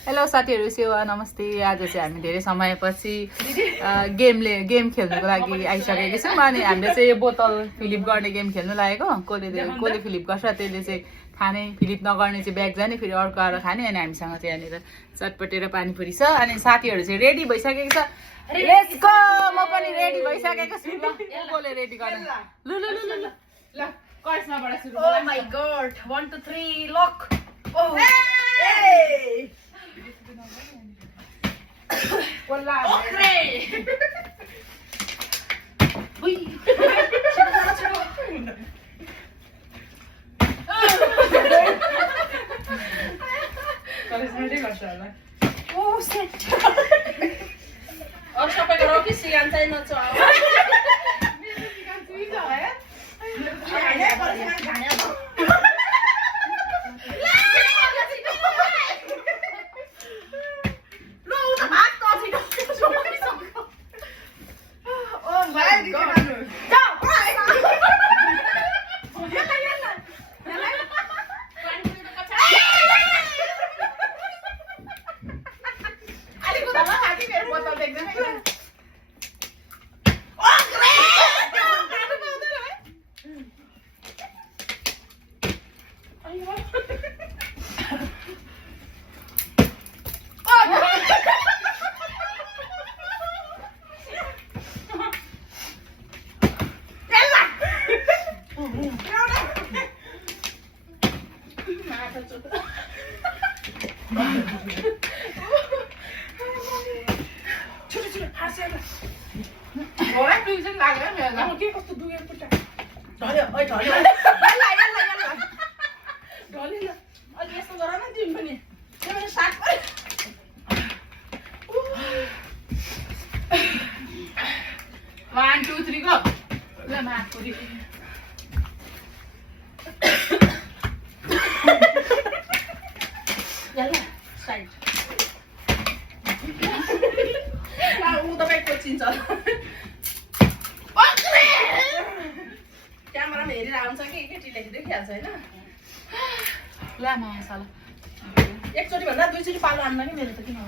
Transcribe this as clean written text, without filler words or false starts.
Hello साथीहरू, सेवा नमस्ते। आज चाहिँ हामी धेरै समयपछि गेम खेल्नुको लागि आइसकेको छौँ। अनि हामीले चाहिँ यो बोतल फिलिप गर्ने गेम खेल्नु लागेको। कसले फिलिप गर्छ त्यसले चाहिँ खाने, फिलिप नगर्ने चाहिँ ब्याग जाने, फेरि अर्को आएर खाने। अनि हामीसँग चाहिँ यहाँनिर चटपटे र पानीपुरी छ। अनि साथीहरू चाहिँ रेडी भइसकेको छ। Let's go. म पनि रेडी भइसकेको छु। ल कसले रेडी गर्ने? ल ल ल ल ल कर्समाबाट सुरु। Oh my god. 1 2 3 lock. Oh. Hey. Wala. Okay. Uy. Oh, shit. Oh, siya pa yung si Antay na to. One, two, three, go. Yalla, side. क्यामेरामा हेरिरहेको हुन्छ कि केटीले देखिहाल्छ होइन। ला म साला एकचोटि भन्दा दुईचोटि पालो आन्न कि मेरो त किन हो